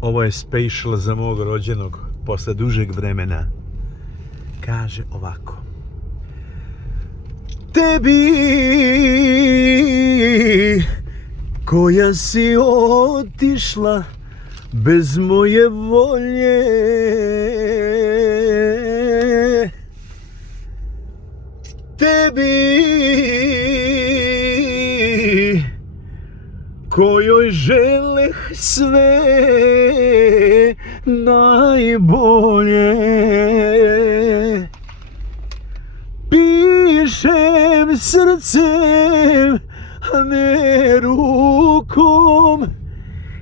Ovo je special za mog rođenog posle dužeg vremena. Kaže ovako. Tebi koja si otišla bez moje volje, tebi kojoj želeh sve najbolje, pišem srcem, a ne rukom,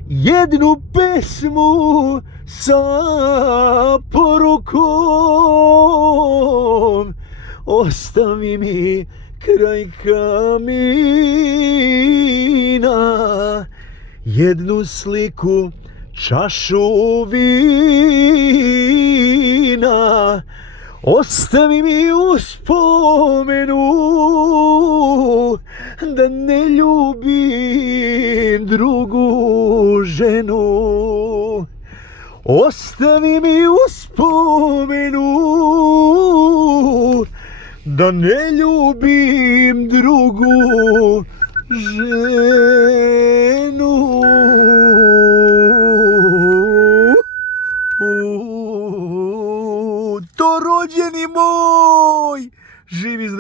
jednu pesmu sa porukom. Ostavi mi kraj kamina jednu sliku, čašu vina. Ostavi mi uspomenu da ne ljubim drugu ženu. Ostavi mi uspomenu da ne ljubim drugu ženu. To rođeni moj, živi zdrav.